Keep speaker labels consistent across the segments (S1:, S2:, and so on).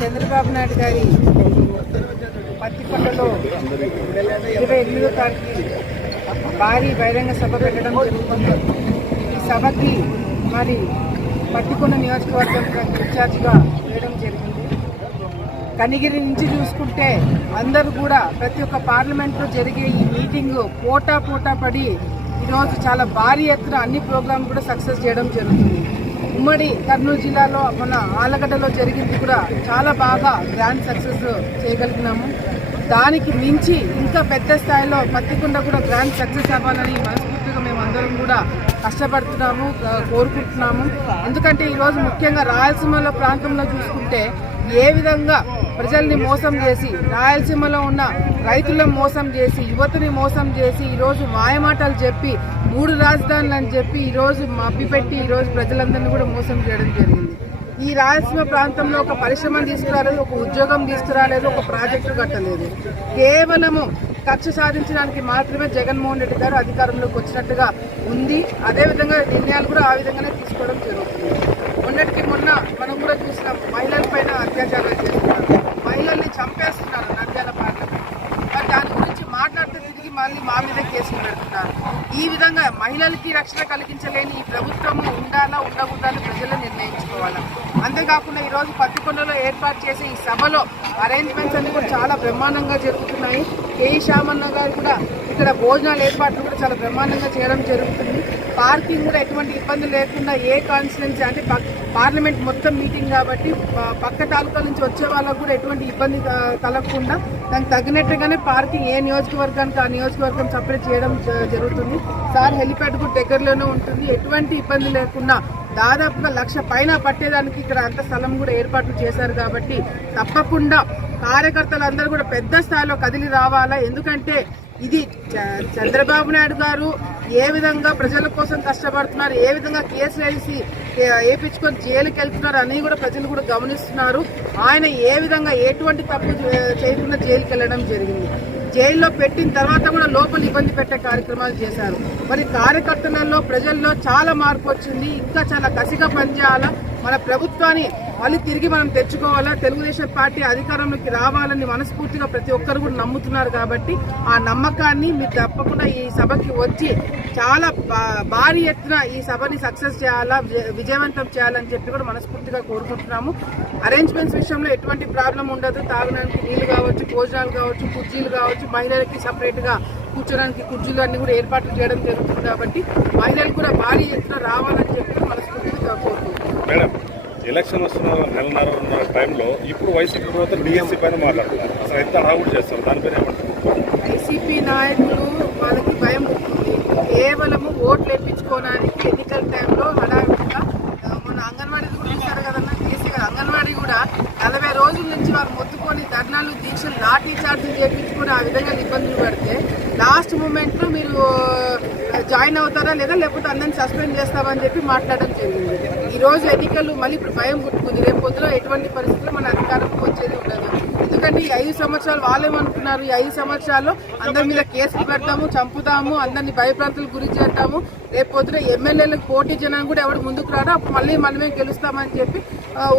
S1: చంద్రబాబు నాయుడు గారి పత్తికొండలో ఇరవై ఎనిమిదో తారీఖు భారీ బహిరంగ సభ పెట్టడం జరుగుతుంది. ఈ సభకి మరి పత్తికొండ నియోజకవర్గం ఇన్ఛార్జిగా వేయడం జరిగింది. కనిగిరి నుంచి చూసుకుంటే అందరూ కూడా ప్రతి ఒక్క పార్లమెంట్లో జరిగే ఈ మీటింగ్ పోటా పోటా పడి ఈరోజు చాలా భారీ ఎత్తున అన్ని ప్రోగ్రాం కూడా సక్సెస్ చేయడం జరుగుతుంది. ఉమ్మడి కర్నూలు జిల్లాలో మన ఆలగడ్డలో జరిగింది కూడా చాలా బాగా గ్రాండ్ సక్సెస్ చేయగలిగినాము. దానికి మించి ఇంకా పెద్ద స్థాయిలో పత్తికొండ కూడా గ్రాండ్ సక్సెస్ అవ్వాలని మనస్ఫూర్తిగా మేము అందరం కూడా కష్టపడుతున్నాము కోరుకుంటున్నాము. ఎందుకంటే ఈరోజు ముఖ్యంగా రాయలసీమలో ప్రాంతంలో చూసుకుంటే ఏ విధంగా ప్రజల్ని మోసం చేసి రాయలసీమలో ఉన్న రైతులను మోసం చేసి యువతని మోసం చేసి ఈరోజు మాయమాటలు చెప్పి మూడు రాజధానులు అని చెప్పి ఈరోజు మభ్యపెట్టి ఈరోజు ప్రజలందరినీ కూడా మోసం చేయడం జరిగింది. ఈ రాయలసీమ ప్రాంతంలో ఒక పరిశ్రమ తీసుకురాలేదు ఒక ఉద్యోగం తీసుకురాలేదు ఒక ప్రాజెక్టు కట్టలేదు. కేవలము కక్ష సాధించడానికి మాత్రమే జగన్మోహన్ రెడ్డి గారు అధికారంలోకి వచ్చినట్టుగా ఉంది. అదేవిధంగా నిర్ణయాలు కూడా ఆ విధంగానే తీసుకోవడం జరుగుతుంది. మొన్నటికి మొన్న మనం కూడా చూసినాం మహిళల పైన అత్యాచారాలు చేస్తున్నారు. మహిళల్ని చంపేస్తున్నారు నంద్యాల పార్లమెంట్. మరి దాని గురించి మాట్లాడితే తిరిగి మళ్ళీ మా మీద కేసులు పెడుతున్నారు. ఈ విధంగా మహిళలకి రక్షణ కలిగించలేని ఈ ప్రభుత్వము ఉండాలా ఉండకూడదని ప్రజలు నిర్ణయించుకోవాలా? అంతేకాకుండా ఈరోజు రోజు పత్తికొండలో ఏర్పాటు చేసే ఈ సభలో అరేంజ్మెంట్స్ అన్ని కూడా చాలా బ్రహ్మాండంగా జరుగుతున్నాయి. కేఈ శ్యామన్న గారు కూడా ఇక్కడ భోజనాలు ఏర్పాట్లు కూడా చాలా బ్రహ్మాండంగా చేయడం జరుగుతుంది. పార్కింగ్ కూడా ఎటువంటి ఇబ్బంది లేకుండా ఏ కాన్స్టిట్యున్సీ అంటే పార్లమెంట్ మొత్తం మీటింగ్ కాబట్టి పక్క తాలూకా నుంచి వచ్చే వాళ్ళకు కూడా ఎటువంటి ఇబ్బంది కలగకుండా దానికి తగినట్టుగానే పార్కింగ్ ఏ నియోజకవర్గానికి ఆ నియోజకవర్గం సపరేట్ చేయడం జ- జరుగుతుంది. సార్ హెలిప్యాడ్ కూడా దగ్గరలోనే ఉంటుంది. ఎటువంటి ఇబ్బంది లేకుండా దాదాపుగా లక్ష పైన పట్టేదానికి ఇక్కడ అంత స్థలం కూడా ఏర్పాట్లు చేశారు కాబట్టి తప్పకుండా కార్యకర్తలందరూ కూడా పెద్ద స్థాయిలో కదిలి రావాలా? ఎందుకంటే ఇది చ- చంద్రబాబు నాయుడు గారు ఏ విధంగా ప్రజల కోసం కష్టపడుతున్నారు ఏ విధంగా కేసులు వేసి వేయించుకొని వేపించుకొని జైలుకి వెళ్తున్నారు అని కూడా ప్రజలు కూడా గమనిస్తున్నారు. ఆయన ఏ విధంగా ఎటువంటి తప్పు చేయకుండా జైలుకి వెళ్ళడం జరిగింది. జైల్లో పెట్టిన తర్వాత కూడా లోపల ఇబ్బంది పెట్టే కార్యక్రమాలు చేశారు. మరి కార్యకర్తలలో ప్రజల్లో చాలా మార్పు వచ్చింది. ఇంకా చాలా కసిగా పనిచేయాలా? మన ప్రభుత్వాన్ని మళ్ళీ తిరిగి మనం తెచ్చుకోవాలా? తెలుగుదేశం పార్టీ అధికారంలోకి రావాలని మనస్ఫూర్తిగా ప్రతి ఒక్కరు కూడా నమ్ముతున్నారు కాబట్టి ఆ నమ్మకాన్ని మీరు తప్పకుండా ఈ సభకి వచ్చి చాలా భారీ ఎత్తున ఈ సభని సక్సెస్ చేయాలా? విజయ- విజయవంతం చేయాలని చెప్పి కూడా మనస్ఫూర్తిగా కోరుకుంటున్నాము. అరేంజ్మెంట్స్ విషయంలో ఎటువంటి ప్రాబ్లం ఉండదు. తాగడానికి నీళ్ళు కావచ్చు భోజనాలు కావచ్చు కుర్చీలు కావచ్చు మహిళలకి సపరేట్గా కూర్చోడానికి కుర్చీలు అన్ని కూడా ఏర్పాట్లు చేయడం జరుగుతుంది కాబట్టి మహిళలు కూడా భారీ ఎత్తున రావాలని చెప్పి మనస్ఫూర్తిగా కోరుకుంటున్నాం
S2: మేడం ఎలక్షన్ వస్తున్న నెలన్నర ఉన్న టైంలో ఇప్పుడు వైసీపీ ప్రభుత్వం డిఎస్సీ పైన మాట్లాడుతున్నారు. అసలు ఎంత హడావుడి చేస్తారు? దానిపైన ఏమంటారు?
S1: వైసీపీ నాయకులు వాళ్ళకి భయం ఉంటుంది కేవలము ఓట్లు వేయించుకోవడానికి ఎన్నికల టైంలో హడావిడిగా మన అంగన్వాడీ కూడా చూస్తారు కదన్నా చేసే కదా అంగన్వాడీ కూడా నలభై రోజుల నుంచి వారు మొత్తుకొని ధర్నాలు దీక్షలు లాఠీ చార్జీలు చేయించుకుని ఆ విధంగా ఇబ్బందులు పడితే లాస్ట్ మూమెంట్లో మీరు జాయిన్ అవుతారా లేదా లేకపోతే అందరిని సస్పెండ్ చేస్తామని చెప్పి మాట్లాడడం జరిగింది. ఈ రోజు ఎన్నికలు మళ్ళీ ఇప్పుడు భయం పుట్టుకుంది. రేపు పొద్దులో ఎటువంటి పరిస్థితుల్లో మన అధికారం వచ్చేది ఉండదు. ఎందుకంటే ఈ ఐదు సంవత్సరాలు వాళ్ళేమనుకున్నారు ఈ ఐదు సంవత్సరాల్లో అందరి మీద కేసులు పెడతాము చంపుతాము అందరిని భయప్రాంతులకు గురి చేస్తాము రేపు పొద్దున ఎమ్మెల్యేలకు పోటీ జనం కూడా ఎవరు ముందుకు రాడు అప్పుడు మళ్ళీ మనమే గెలుస్తామని చెప్పి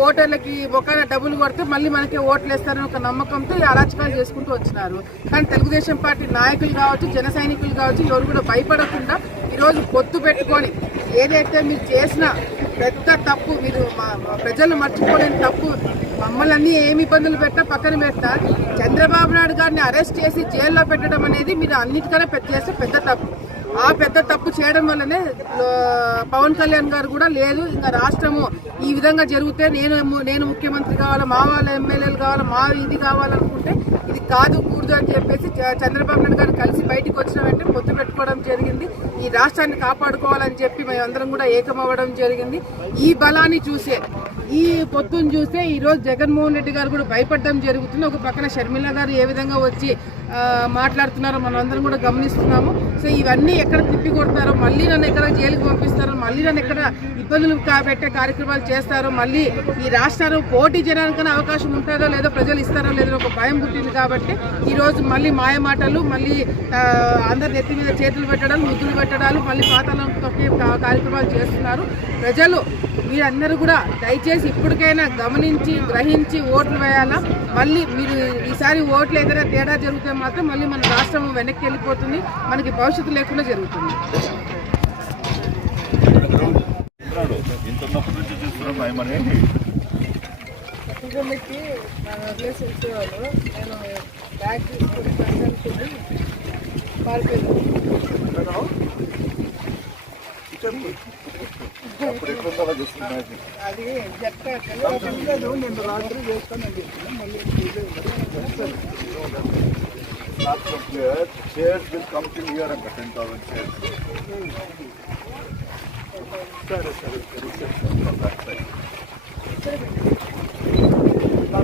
S1: ఓటర్లకి ఒక డబ్బులు కొడితే మళ్ళీ మనకే ఓట్లు వేస్తారని ఒక నమ్మకంతో ఈ అరాచకాలు చేసుకుంటూ వచ్చినారు. కానీ తెలుగుదేశం పార్టీ నాయకులు కావచ్చు జన సైనికులు కావచ్చు ఎవరు కూడా భయపడకుండా ఈరోజు పొత్తు పెట్టుకొని ఏదైతే మీరు చేసిన పెద్ద తప్పు మీరు మా- ప్రజలు మర్చిపోలేని తప్పు మమ్మల్ని ఏమి ఇబ్బందులు పెట్టా పక్కన పెట్టా చంద్రబాబు నాయుడు గారిని అరెస్ట్ చేసి జైల్లో పెట్టడం అనేది మీరు అన్నిటికన్నా పెద్ద చేస్తే పెద్ద తప్పు. ఆ పెద్ద తప్పు చేయడం వల్లనే పవన్ కళ్యాణ్ గారు కూడా లేదు. ఇంకా రాష్ట్రము ఈ విధంగా జరిగితే నేను నేను ముఖ్యమంత్రి కావాలా మా వాళ్ళ ఎమ్మెల్యేలు కావాలా మా ఇది కావాలనుకుంటే ఇది కాదు కూడదు అని చెప్పేసి చ- చంద్రబాబు నాయుడు గారు కలిసి బయటికి వచ్చిన వెంటనే పొత్తు పెట్టుకోవడం జరిగింది. ఈ రాష్ట్రాన్ని కాపాడుకోవాలని చెప్పి మేమందరం కూడా ఏకమవ్వడం జరిగింది. ఈ బలాన్ని చూసే ఈ పొత్తును చూస్తే ఈరోజు జగన్మోహన్ రెడ్డి గారు కూడా భయపడడం జరుగుతుంది. ఒక పక్కన షర్మిల గారు ఏ విధంగా వచ్చి మాట్లాడుతున్నారో మనం అందరం కూడా గమనిస్తున్నాము. సో ఇవన్నీ ఎక్కడ తిప్పి కొడతారో మళ్ళీ నన్ను ఎక్కడ జైలుకి మళ్ళీ నన్ను ఎక్కడ ఇబ్బందులు కా- పెట్టే కార్యక్రమాలు చేస్తారో మళ్ళీ ఈ రాష్ట్రాలు పోటీ చేయడానికైనా అవకాశం ఉంటుందో లేదో ప్రజలు ఇస్తారో లేదో ఒక భయం పుట్టింది కాబట్టి ఈరోజు మళ్ళీ మాయ మాటలు మళ్ళీ అందరి నెత్తి మీద చేతులు పెట్టడాలు ముద్దులు పెట్టడాలు మళ్ళీ పాతాలను తొక్కే కార్యక్రమాలు చేస్తున్నారు. ప్రజలు మీరందరూ కూడా దయచేసి ఇప్పటికైనా గమనించి గ్రహించి ఓట్లు వేయాలా? మళ్ళీ మీరు ఈసారి ఓట్లు ఏదైనా తేడా జరిగితే మాత్రం మళ్ళీ మన రాష్ట్రం వెనక్కి వెళ్ళిపోతుంది. మనకి భవిష్యత్తు లేకుండా జరుగుతుంది.
S3: చూస్తున్నాం భయమని
S1: పెట్టి వదిలేసి వచ్చేవాళ్ళు నేను బ్యాగ్ తీసుకుని పారిపోయాను
S3: అప్పుడు ఎట్లుందో చూస్తున్నాం
S1: అది జట్ట నేను రాత్రి చేస్తానని
S3: Not so clear. Chairs will come till here and 10,000 chairs. From that side.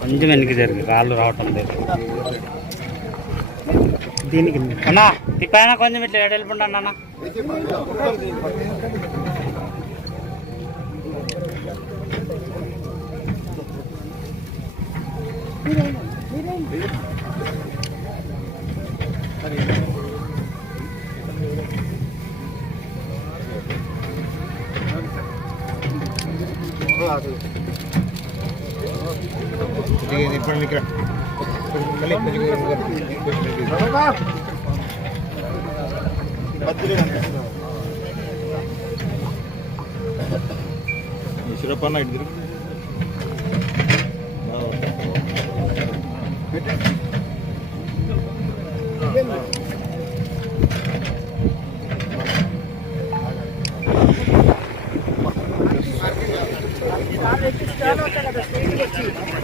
S4: కొంచెం వెనక్కి జరిగి రాళ్ళు రావటం లేదు. దీనికి అన్నా తిప్పాయన కొంచెం ఇట్లా இப்போ
S3: நிற்கிறேன் சிறப்பான எடுத்துருக்கு Cara, cara.